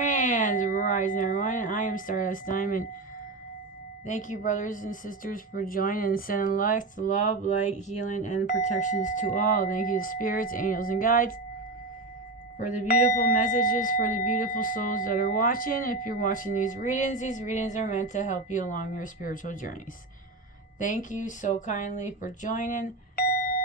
Grand Rising, everyone. I am Stardust Diamond. Thank you, brothers and sisters, for joining and sending light, love, light, healing, and protections to all. Thank you to spirits, angels, and guides for the beautiful messages, for the beautiful souls that are watching. If you're watching these readings are meant to help you along your spiritual journeys. Thank you so kindly for joining.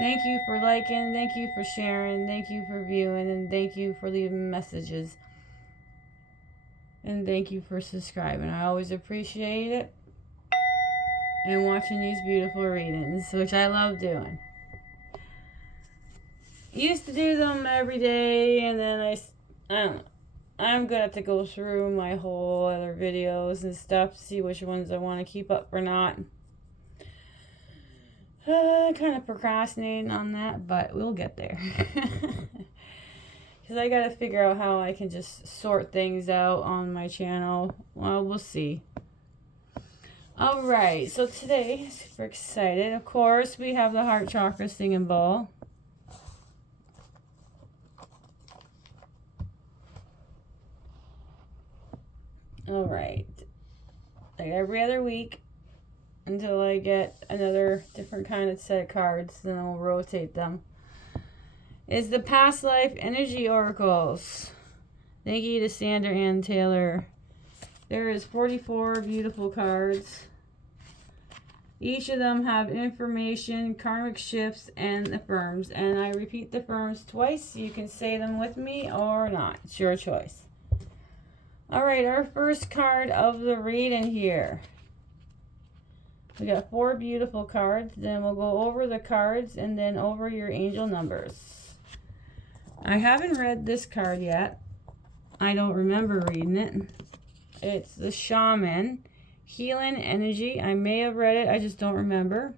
Thank you for liking. Thank you for sharing. Thank you for viewing. And thank you for leaving messages. And thank you for subscribing. I always appreciate it. And watching these beautiful readings, which I love doing. Used to do them every day, and then I don't know. I'm going to have to go through my whole other videos and stuff, see which ones I want to keep up or not. Kind of procrastinating on that, but we'll get there. Because I got to figure out how I can just sort things out on my channel. Well, we'll see. Alright, so today, super excited. Of course, we have the heart chakra singing bowl. Alright. Like every other week, until I get another different kind of set of cards, then I'll rotate them. Is the past life energy oracles. Thank you to Sandra Ann Taylor. There is 44 beautiful cards. Each of them have information, karmic shifts, and affirms. And I repeat the affirms twice. You can say them with me or not. It's your choice. Alright, our first card of the reading here. We got 4 beautiful cards. Then we'll go over the cards and then over your angel numbers. I haven't read this card yet. I don't remember reading it. It's the Shaman. Healing energy. I may have read it. I just don't remember.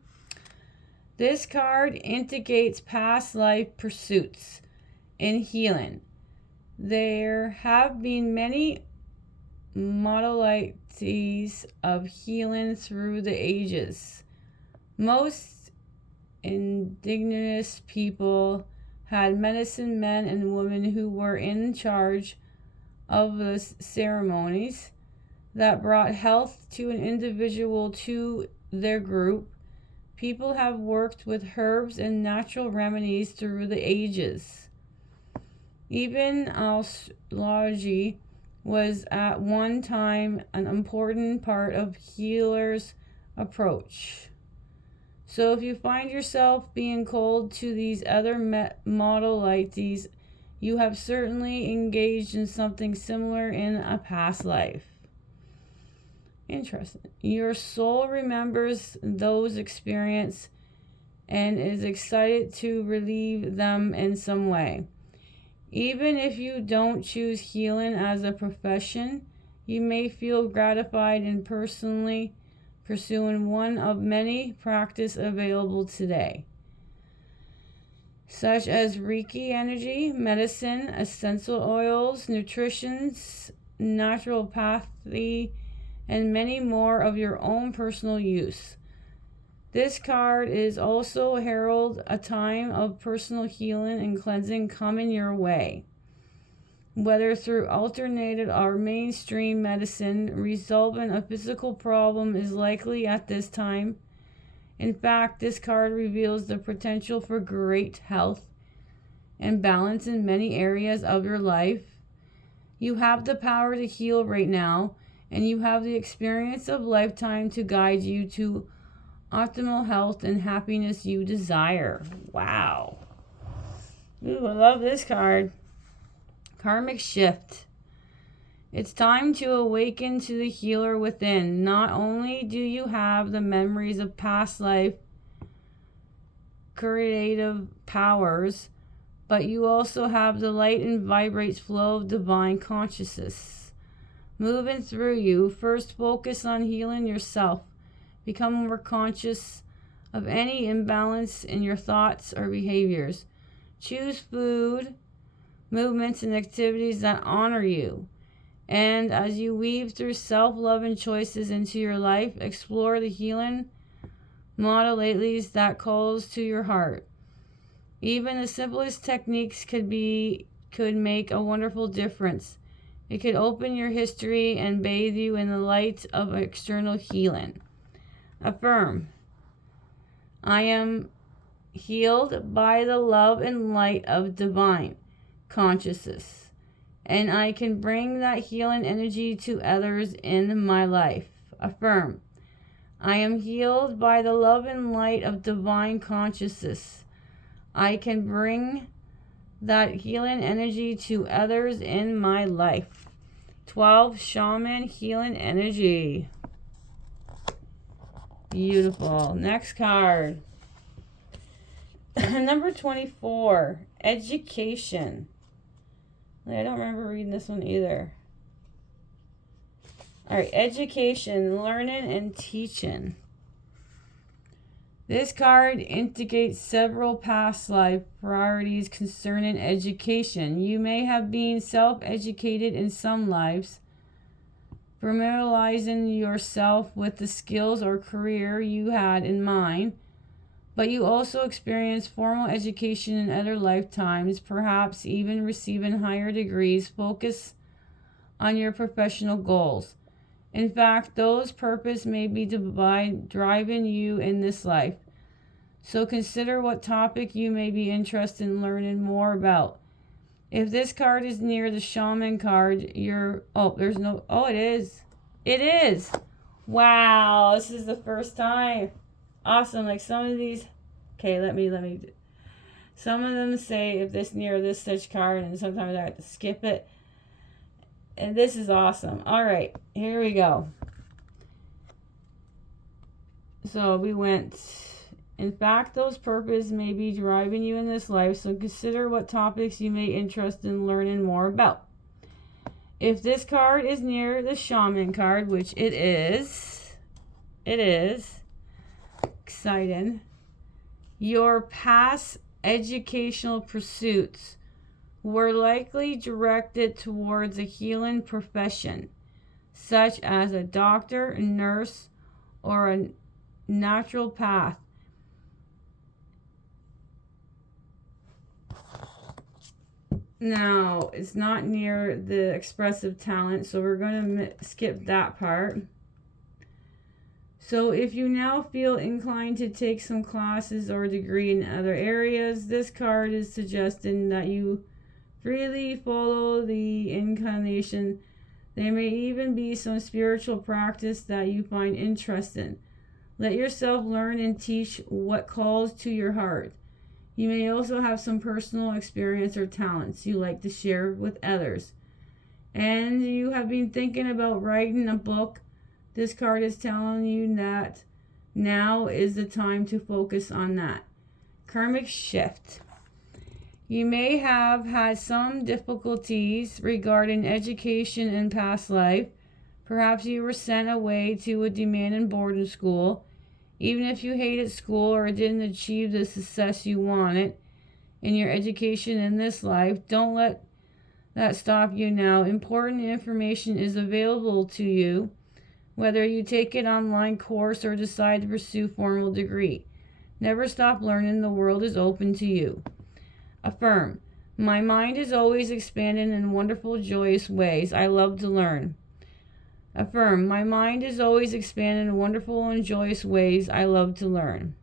This card indicates past life pursuits in healing. There have been many modalities of healing through the ages. Most indigenous people had medicine men and women who were in charge of the ceremonies that brought health to an individual to their group. People have worked with herbs and natural remedies through the ages. Even astrology was at one time an important part of healers' approach. So if you find yourself being called to these other modalities, you have certainly engaged in something similar in a past life. Interesting. Your soul remembers those experiences and is excited to relieve them in some way. Even if you don't choose healing as a profession, you may feel gratified in personally pursuing one of many practices available today, such as Reiki energy, medicine, essential oils, nutrition, naturopathy, and many more of your own personal use. This card is also herald a time of personal healing and cleansing coming your way. Whether through alternative or mainstream medicine, resolving a physical problem is likely at this time. In fact, this card reveals the potential for great health and balance in many areas of your life. You have the power to heal right now, and you have the experience of lifetime to guide you to optimal health and happiness you desire. Wow. Ooh, I love this card. Karmic shift. It's time to awaken to the healer within. Not only do you have the memories of past life creative powers, but you also have the light and vibrates flow of divine consciousness moving through you. First, focus on healing yourself. Become more conscious of any imbalance in your thoughts or behaviors. Choose food, movements, and activities that honor you. And as you weave through self-loving choices into your life, explore the healing modalities that calls to your heart. Even the simplest techniques could make a wonderful difference. It could open your history and bathe you in the light of external healing. Affirm, I am healed by the love and light of divine consciousness, and I can bring that healing energy to others in my life. Affirm, I am healed by the love and light of divine consciousness. I can bring that healing energy to others in my life. 12, Shaman Healing Energy. Beautiful. Next card. Number 24, Education. I don't remember reading this one either. All right, Education, Learning and Teaching. This card indicates several past life priorities concerning education. You may have been self-educated in some lives, familiarizing yourself with the skills or career you had in mind, but you also experienced formal education in other lifetimes, perhaps even receiving higher degrees. Focus on your professional goals. In fact, those purpose may be driving you in this life. So consider what topic you may be interested in learning more about. If this card is near the Shaman card, it is. It is. Wow, this is the first time. Awesome. Like some of these, okay, let me. Some of them say if this near this such card, and sometimes I have to skip it. And this is awesome. All right, here we go. So we went, in fact, those purposes may be driving you in this life, so consider what topics you may be interested in learning more about. If this card is near the Shaman card, which it is exciting, your past educational pursuits were likely directed towards a healing profession, such as a doctor, a nurse, or a naturopath. Now, it's not near the expressive talent, so we're going to skip that part. So if you now feel inclined to take some classes or degree in other areas, this card is suggesting that you freely follow the inclination. There may even be some spiritual practice that you find interesting. Let yourself learn and teach what calls to your heart. You may also have some personal experience or talents you like to share with others. And you have been thinking about writing a book. This card is telling you that now is the time to focus on that. Karmic shift. You may have had some difficulties regarding education in past life. Perhaps you were sent away to a demanding boarding school. Even if you hated school or didn't achieve the success you wanted in your education in this life, don't let that stop you now. Important information is available to you, whether you take an online course or decide to pursue formal degree. Never stop learning. The world is open to you. Affirm, my mind is always expanding in wonderful, joyous ways. I love to learn. Affirm, my mind is always expanding in wonderful and joyous ways. I love to learn.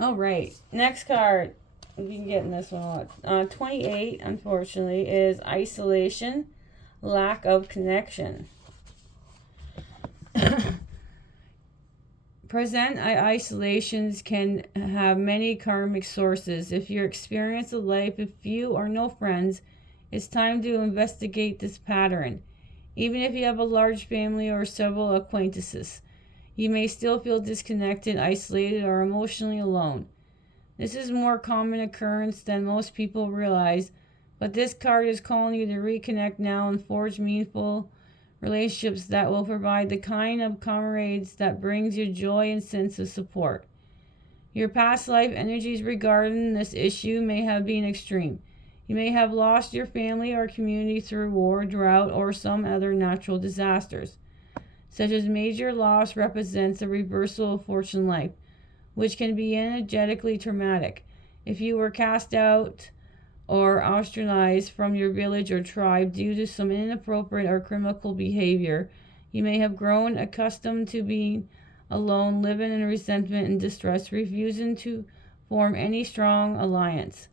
All right, next card. You can get in this one a lot. 28, unfortunately, is isolation, lack of connection. Present isolations can have many karmic sources. If you experience a life with few or no friends, it's time to investigate this pattern. Even if you have a large family or several acquaintances, you may still feel disconnected, isolated, or emotionally alone. This is a more common occurrence than most people realize, but this card is calling you to reconnect now and forge meaningful relationships that will provide the kind of camaraderie that brings you joy and sense of support. Your past life energies regarding this issue may have been extreme. You may have lost your family or community through war, drought, or some other natural disasters. Such as major loss represents a reversal of fortune life, which can be energetically traumatic. If you were cast out or ostracized from your village or tribe due to some inappropriate or criminal behavior. You may have grown accustomed to being alone, living in resentment and distress, refusing to form any strong alliance.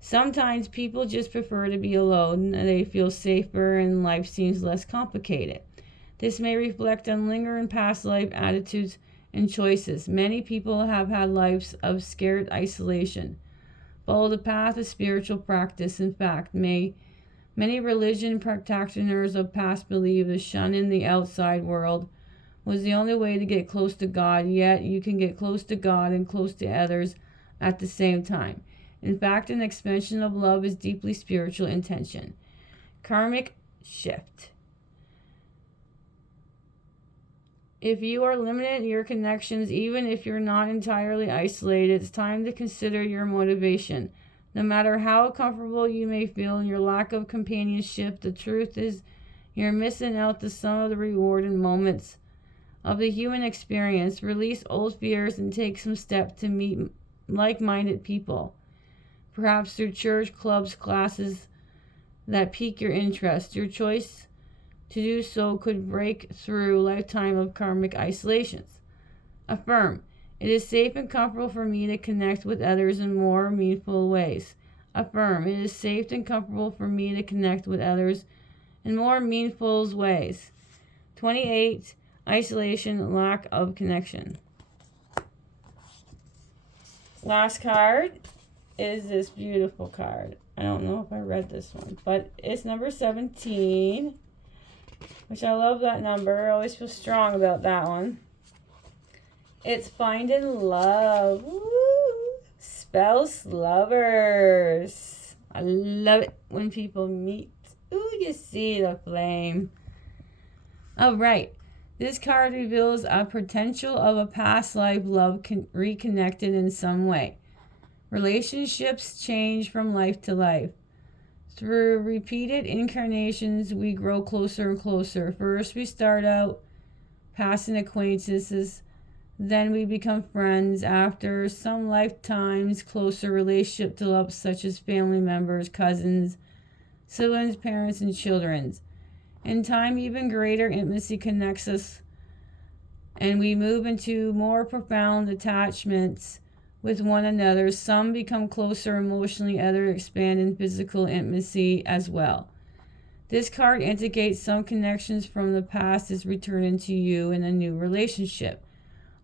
Sometimes people just prefer to be alone. They feel safer and life seems less complicated. This may reflect on lingering past life attitudes and choices. Many people have had lives of scared isolation. Follow the path of spiritual practice. In fact, many religion practitioners of past believe that shunning the outside world was the only way to get close to God, yet you can get close to God and close to others at the same time. In fact, an expansion of love is deeply spiritual intention. Karmic shift. If you are limited in your connections, even if you're not entirely isolated, it's time to consider your motivation. No matter how comfortable you may feel in your lack of companionship, the truth is you're missing out to some of the rewarding moments of the human experience. Release old fears and take some steps to meet like-minded people. Perhaps through church, clubs, classes that pique your interest. Your choice to do so could break through a lifetime of karmic isolations. Affirm. It is safe and comfortable for me to connect with others in more meaningful ways. Affirm. It is safe and comfortable for me to connect with others in more meaningful ways. 28. Isolation, lack of connection. Last card is this beautiful card. I don't know if I read this one, but it's number 17, which I love that number. I always feel strong about that one. It's finding love. Woo! Spouse lovers. I love it when people meet. Ooh, you see the flame. All right. This card reveals a potential of a past life love reconnected in some way. Relationships change from life to life. Through repeated incarnations, we grow closer and closer. First, we start out passing acquaintances. Then we become friends. After some lifetimes, closer relationship develops, such as family members, cousins, siblings, parents, and children. In time, even greater intimacy connects us, and we move into more profound attachments with one another. Some become closer emotionally, others expand in physical intimacy as well. This card indicates some connections from the past is returning to you in a new relationship,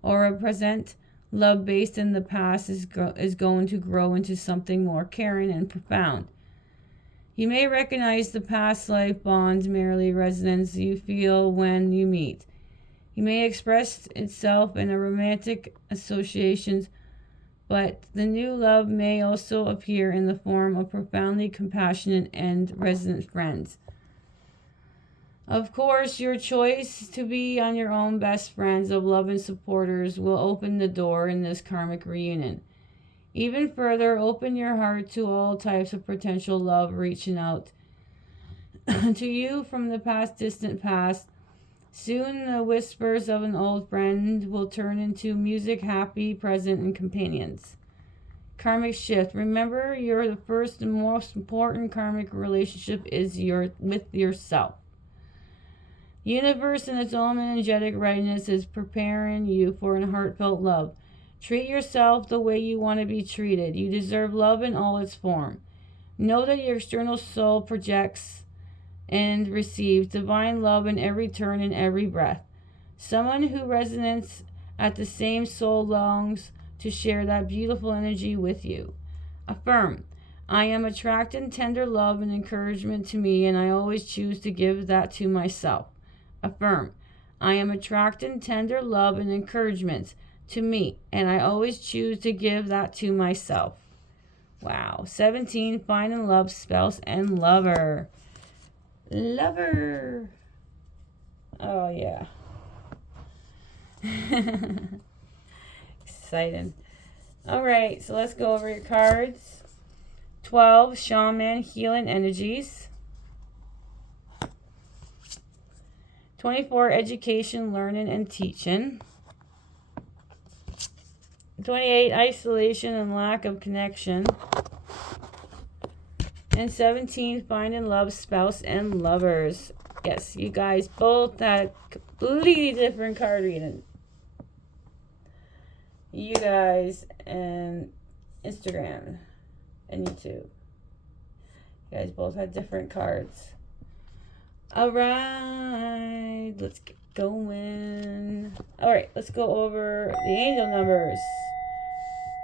or a present love based in the past is going to grow into something more caring and profound. You may recognize the past life bonds, merely resonance you feel when you meet. You may express itself in a romantic associations, but the new love may also appear in the form of profoundly compassionate and resonant friends. Of course, your choice to be on your own best friends of love and supporters will open the door in this karmic reunion. Even further, open your heart to all types of potential love reaching out to you from the distant past. Soon the whispers of an old friend will turn into music, happy, present, and companions. Karmic shift. Remember, the first and most important karmic relationship is with yourself. Universe in its own energetic readiness is preparing you for a heartfelt love. Treat yourself the way you want to be treated. You deserve love in all its form. Know that your external soul projects and receives divine love in every turn and every breath. Someone who resonates at the same soul longs to share that beautiful energy with you. Affirm. I am attracting tender love and encouragement to me, and I always choose to give that to myself. Affirm. I am attracting tender love and encouragement to me, and I always choose to give that to myself. Wow. 17. Finding love, spouse, and lover. Lover. Oh, yeah. Exciting. All right, so let's go over your cards. 12. Shaman, healing energies. 24. Education, learning, and teaching. 28. Isolation and lack of connection. And 17, finding love, spouse, and lovers. Yes, you guys both had completely different card reading. You guys and Instagram and YouTube. You guys both had different cards. Alright, let's get going. Alright, let's go over the angel numbers.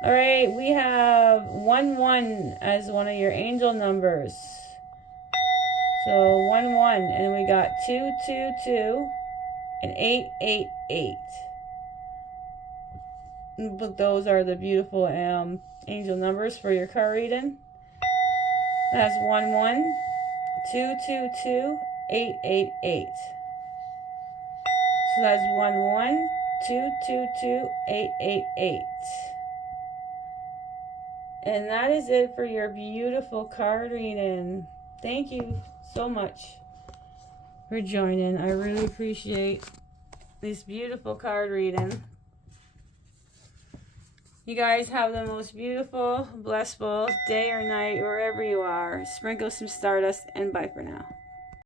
Alright, we have 1-1 as one of your angel numbers. So 1-1, and we got 2-2-2 and 8-8-8. But those are the beautiful angel numbers for your card reading. That's 1-1, 2-2-2, 8-8-8. So that's 1-1, 2-2-2, 8-8-8. And that is it for your beautiful card reading. Thank you so much for joining. I really appreciate this beautiful card reading. You guys have the most beautiful, blissful day or night wherever you are. Sprinkle some stardust and bye for now.